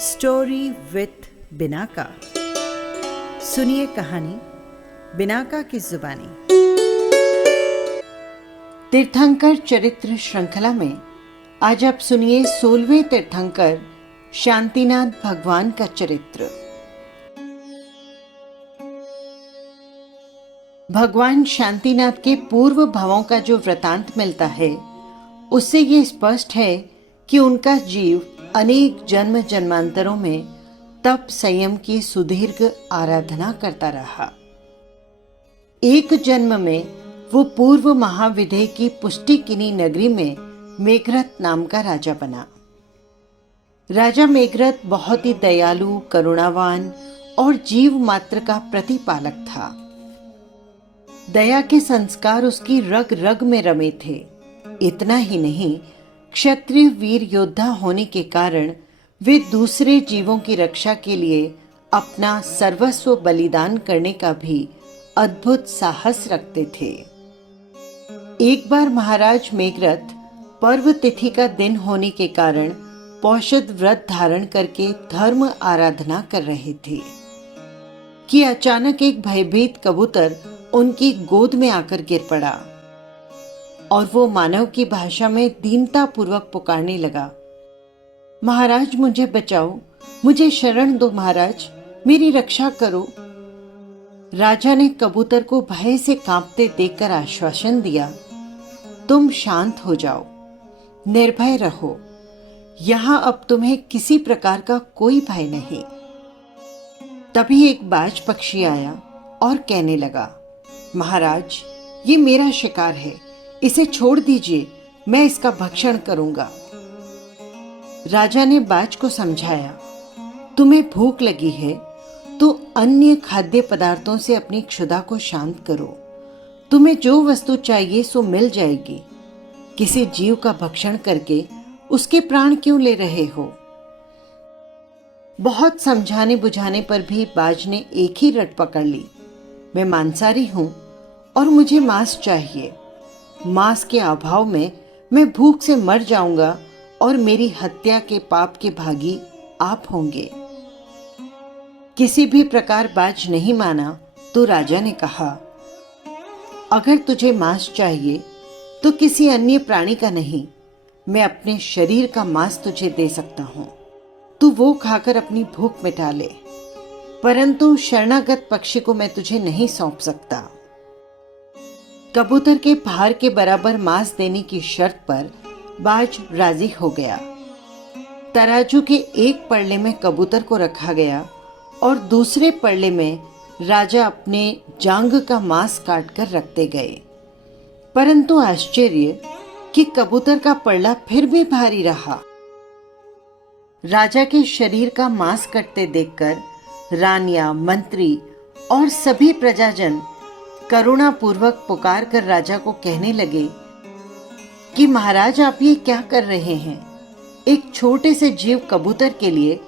Story with Binaca. सुनिए कहानी Binaca की जुबानी। तीर्थंकर चरित्र श्रृंखला में आज आप सुनिए 16वें तीर्थंकर शांतिनाथ भगवान का चरित्र। भगवान शांतिनाथ के पूर्व भवों का जो वृतांत मिलता है उससे ये स्पष्ट है कि उनका जीव अनेक जन्म जन्मांतरों में तप संयम की सुदीर्घ आराधना करता रहा। एक जन्म में वो पूर्व महाविदेह की पुष्टिकिनी नगरी में मेघरथ नाम का राजा बना। राजा मेघरथ बहुत ही दयालु, करुणावान और जीव मात्र का प्रतिपालक था। दया के संस्कार उसकी रग रग में रमे थे। इतना ही नहीं, क्षत्रिय वीर योद्धा होने के कारण वे दूसरे जीवों की रक्षा के लिए अपना सर्वस्व बलिदान करने का भी अद्भुत साहस रखते थे। एक बार महाराज मेघरथ पर्व तिथि का दिन होने के कारण पौषध व्रत धारण करके धर्म आराधना कर रहे थे कि अचानक एक भयभीत कबूतर उनकी गोद में आकर गिर पड़ा और वो मानव की भाषा में दीनता पूर्वक पुकारने लगा, महाराज मुझे बचाओ, मुझे शरण दो, महाराज मेरी रक्षा करो। राजा ने कबूतर को भय से कांपते देखकर आश्वासन दिया, तुम शांत हो जाओ, निर्भय रहो, यहां अब तुम्हें किसी प्रकार का कोई भय नहीं। तभी एक बाज पक्षी आया और कहने लगा, महाराज ये मेरा शिकार है, इसे छोड़ दीजिए, मैं इसका भक्षण करूंगा। राजा ने बाज को समझाया, तुम्हें भूख लगी है तो अन्य खाद्य पदार्थों से अपनी क्षुधा को शांत करो। तुम्हें जो वस्तु चाहिए सो मिल जाएगी। किसी जीव का भक्षण करके उसके प्राण क्यों ले रहे हो? बहुत समझाने बुझाने पर भी बाज ने एक ही रट पकड़ ली, मैं मांसाहारी हूं और मुझे मांस चाहिए। मांस के अभाव में मैं भूख से मर जाऊंगा और मेरी हत्या के पाप के भागी आप होंगे। किसी भी प्रकार बाज नहीं माना तो राजा ने कहा, अगर तुझे मांस चाहिए तो किसी अन्य प्राणी का नहीं, मैं अपने शरीर का मांस तुझे दे सकता हूं, तू वो खाकर अपनी भूख मिटा ले, परंतु शरणागत पक्षी को मैं तुझे नहीं सौंप सकता। कबूतर के भार के बराबर मांस देने की शर्त पर बाज राजी हो गया। तराजू के एक पल्ले में कबूतर को रखा गया और दूसरे पल्ले में राजा अपने जांघ का मांस काट कर रखते गए, परंतु आश्चर्य कि कबूतर का पल्ला फिर भी भारी रहा। राजा के शरीर का मांस कटते देखकर रानियां, मंत्री और सभी प्रजाजन करुणा पूर्वक पुकार कर राजा को कहने लगे कि महाराज आप ये क्या कर रहे हैं? एक छोटे से जीव कबूतर के लिए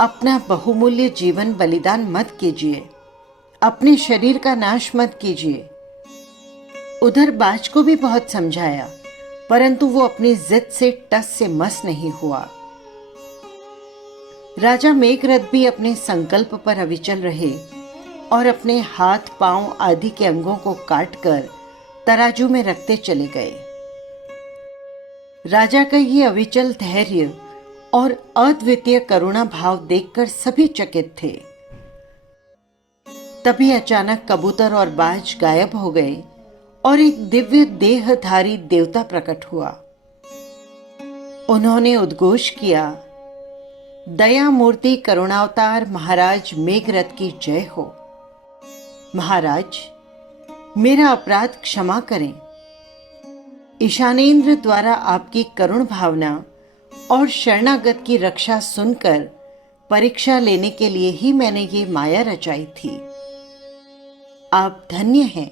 अपना बहुमूल्य जीवन बलिदान मत कीजिए, अपने शरीर का नाश मत कीजिए। उधर बाज को भी बहुत समझाया, परंतु वो अपनी जिद से टस से मस नहीं हुआ। राजा मेघरथ भी अपने संकल्प पर अविचल रहे और अपने हाथ पांव आदि के अंगों को काटकर तराजू में रखते चले गए। राजा का ये अविचल धैर्य और अद्वितीय करुणा भाव देखकर सभी चकित थे। तभी अचानक कबूतर और बाज गायब हो गए और एक दिव्य देहधारी देवता प्रकट हुआ। उन्होंने उद्घोष किया, दया मूर्ति करुणावतार महाराज मेघरथ की जय हो। महाराज मेरा अपराध क्षमा करें। ईशानेंद्र द्वारा आपकी करुण भावना और शरणागत की रक्षा सुनकर परीक्षा लेने के लिए ही मैंने ये माया रचाई थी। आप धन्य हैं,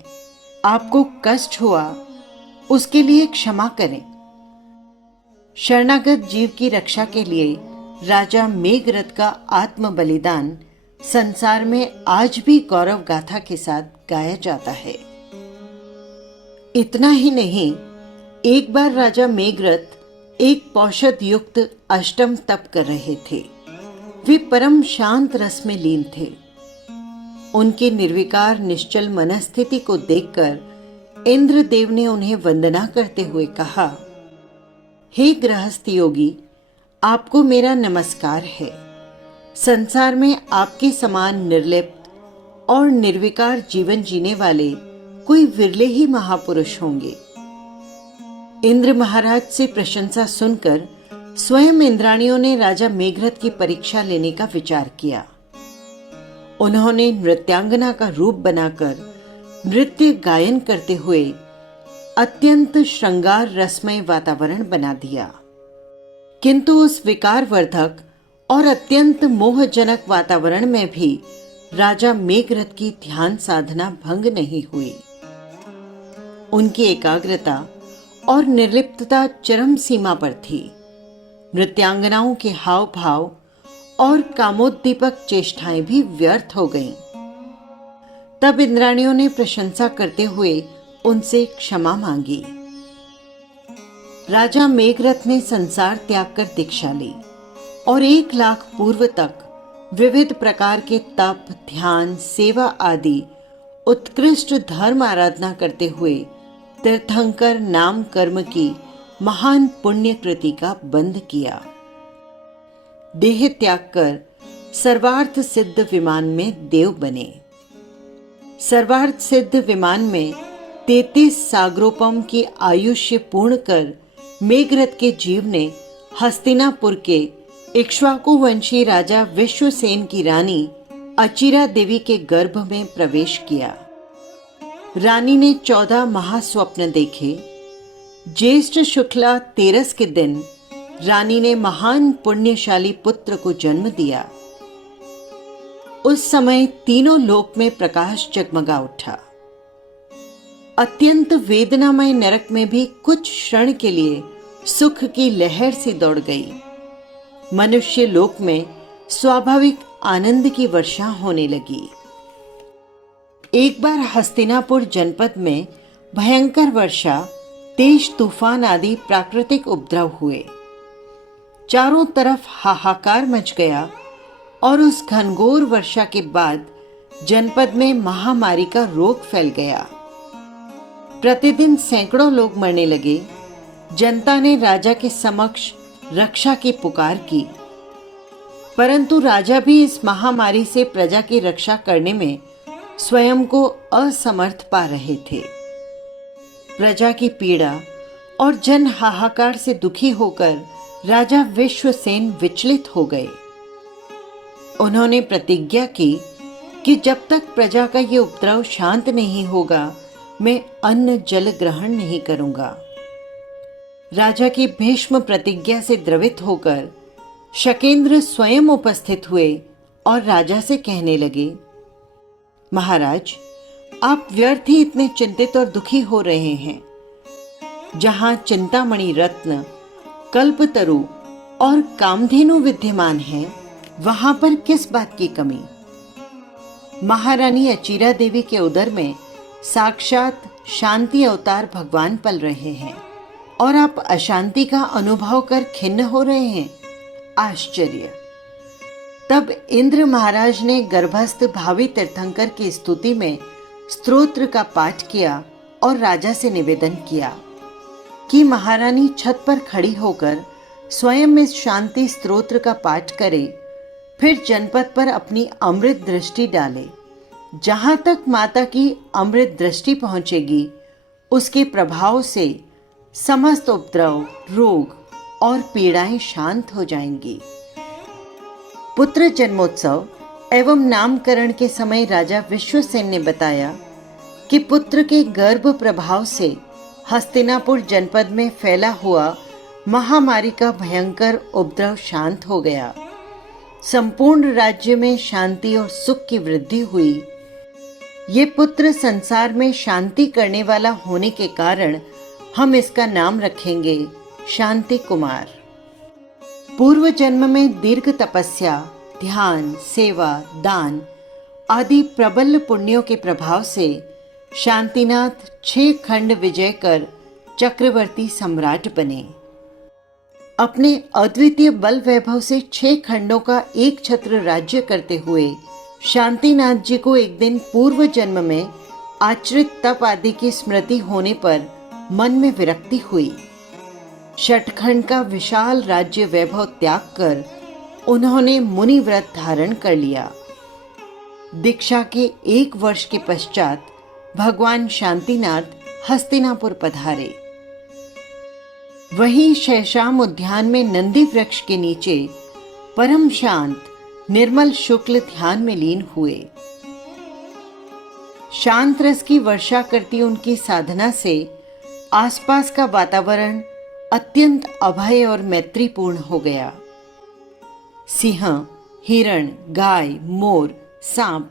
आपको कष्ट हुआ उसके लिए क्षमा करें। शरणागत जीव की रक्षा के लिए राजा मेघरथ का आत्म बलिदान संसार में आज भी गौरव गाथा के साथ गाया जाता है। इतना ही नहीं, एक बार राजा मेघरथ एक पौषध युक्त अष्टम तप कर रहे थे। वे परम शांत रस में लीन थे। उनकी निर्विकार निश्चल मनस्थिति को देखकर इंद्रदेव ने उन्हें वंदना करते हुए कहा, हे गृहस्थ योगी, आपको मेरा नमस्कार है। संसार में आपके समान निर्लिप्त और निर्विकार जीवन जीने वाले कोई विरले ही महापुरुष होंगे। इंद्र महाराज से प्रशंसा सुनकर स्वयं इंद्राणियों ने राजा मेघरथ की परीक्षा लेने का विचार किया। उन्होंने नृत्यांगना का रूप बनाकर नृत्य गायन करते हुए अत्यंत श्रृंगार रसमय वातावरण बना दिया। किंतु उस विकारवर्धक और अत्यंत मोहजनक वातावरण में भी राजा मेघरथ की ध्यान साधना भंग नहीं हुई। उनकी एकाग्रता और निर्लिप्तता चरम सीमा पर थी। नृत्यांगनाओं के हाव भाव और कामोद्दीपक चेष्टाएं भी व्यर्थ हो गईं। तब इंद्राणियों ने प्रशंसा करते हुए उनसे क्षमा मांगी। राजा मेघरथ ने संसार त्याग कर दीक्षा ली और 1 लाख पूर्व तक विविध प्रकार के तप, ध्यान, सेवा आदि उत्कृष्ट धर्म आराधना करते हुए तीर्थंकर नाम कर्म की महान पुण्य कृति का बंध किया। देह त्याग कर सर्वार्थ सिद्ध विमान में देव बने। सर्वार्थ सिद्ध विमान में 33 सागरोपम की आयुष्य पूर्ण कर मेघरथ के जीव ने हस्तिनापुर के इक्ष्वाकु वंशी राजा विश्वसेन की रानी अचिरा देवी के गर्भ में प्रवेश किया। रानी ने 14 महास्वप्न देखे। ज्येष्ठ शुक्ला 13 के दिन रानी ने महान पुण्यशाली पुत्र को जन्म दिया। उस समय तीनों लोक में प्रकाश जगमगा उठा। अत्यंत वेदनामय नरक में भी कुछ क्षण के लिए सुख की लहर सी दौड़ गई। मनुष्य लोक में स्वाभाविक आनंद की वर्षा होने लगी। एक बार हस्तिनापुर जनपद में भयंकर वर्षा, तेज तूफान आदि प्राकृतिक उपद्रव हुए। चारों तरफ हाहाकार मच गया और उस घनघोर वर्षा के बाद जनपद में महामारी का रोग फैल गया। प्रतिदिन सैकड़ों लोग मरने लगे। जनता ने राजा के समक्ष रक्षा की पुकार की, परंतु राजा भी इस महामारी से प्रजा की रक्षा करने में स्वयं को असमर्थ पा रहे थे। प्रजा की पीड़ा और जन हाहाकार से दुखी होकर राजा विश्वसेन विचलित हो गए। उन्होंने प्रतिज्ञा की कि जब तक प्रजा का ये उपद्रव शांत नहीं होगा, मैं अन्न जल ग्रहण नहीं करूंगा। राजा की भीष्म प्रतिज्ञा से द्रवित होकर शकेंद्र स्वयं उपस्थित हुए और राजा से कहने लगे, महाराज, आप व्यर्थ ही इतने चिंतित और दुखी हो रहे हैं। जहां चिंतामणि रत्न, कल्पतरु और कामधेनु विद्यमान है, वहां पर किस बात की कमी? महारानी अचिरा देवी के उदर में साक्षात शांति अवतार भगवान पल रहे हैं और आप अशांति का अनुभव कर खिन्न हो रहे हैं। आश्चर्य! तब इंद्र महाराज ने गर्भस्थ भावी तीर्थंकर की स्तुति में स्तोत्र का पाठ किया और राजा से निवेदन किया कि महारानी छत पर खड़ी होकर स्वयं इस शांति स्तोत्र का पाठ करे, फिर जनपद पर अपनी अमृत दृष्टि डाले। जहां तक माता की अमृत दृष्टि पहुंचेगी, उसके प्रभाव से समस्त उपद्रव, रोग और पीड़ाएं शांत हो जाएंगी। पुत्र जन्मोत्सव एवं नामकरण के समय राजा विश्वसेन ने बताया कि पुत्र के गर्भ प्रभाव से हस्तिनापुर जनपद में फैला हुआ महामारी का भयंकर उपद्रव शांत हो गया। संपूर्ण राज्य में शांति और सुख की वृद्धि हुई। ये पुत्र संसार में शांति करने वाला होने के कारण हम इसका नाम रखेंगे शांति कुमार। पूर्व जन्म में दीर्घ तपस्या, ध्यान, सेवा, दान आदि प्रबल पुण्यों के प्रभाव से शांतिनाथ 6 खंड विजय कर चक्रवर्ती सम्राट बने। अपने अद्वितीय बल वैभव से 6 खंडों का एक छत्र राज्य करते हुए शांतिनाथ जी को एक दिन पूर्व जन्म में आचरित तप आदि की स्मृति होने पर मन में विरक्ति हुई। षटखंड का विशाल राज्य वैभव त्याग कर उन्होंने मुनि व्रत धारण कर लिया। दीक्षा के 1 वर्ष के पश्चात भगवान शांतिनाथ हस्तिनापुर पधारे। वहीं शैशाम उद्यान में नंदी वृक्ष के नीचे परम शांत निर्मल शुक्ल ध्यान में लीन हुए। शांत रस की वर्षा करती उनकी साधना से आसपास का वातावरण अत्यंत अभय और मैत्रीपूर्ण हो गया। सिंह, हिरण, गाय, मोर, सांप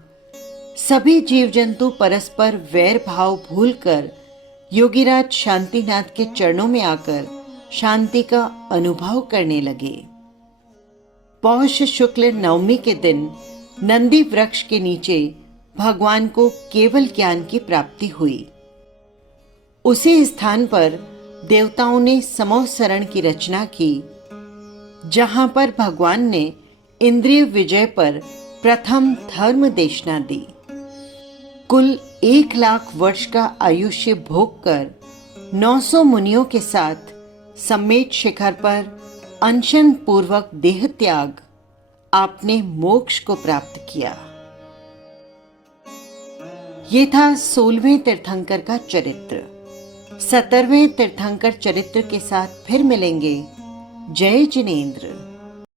सभी जीव जंतु परस्पर वैर भाव भूलकर योगीराज शांतिनाथ के चरणों में आकर शांति का अनुभव करने लगे। पौष शुक्ल नवमी के दिन नंदी वृक्ष के नीचे भगवान को केवल ज्ञान की प्राप्ति हुई। उसी स्थान पर देवताओं ने समोसरण की रचना की, जहां पर भगवान ने इंद्रिय विजय पर प्रथम धर्म देशना दी। कुल 1 लाख वर्ष का आयुष्य भोग कर 900 मुनियों के साथ सम्मेत शिखर पर अनशन पूर्वक देह त्याग आपने मोक्ष को प्राप्त किया। ये था 16वें तीर्थंकर का चरित्र। 17वें तीर्थंकर चरित्र के साथ फिर मिलेंगे। जय जिनेंद्र।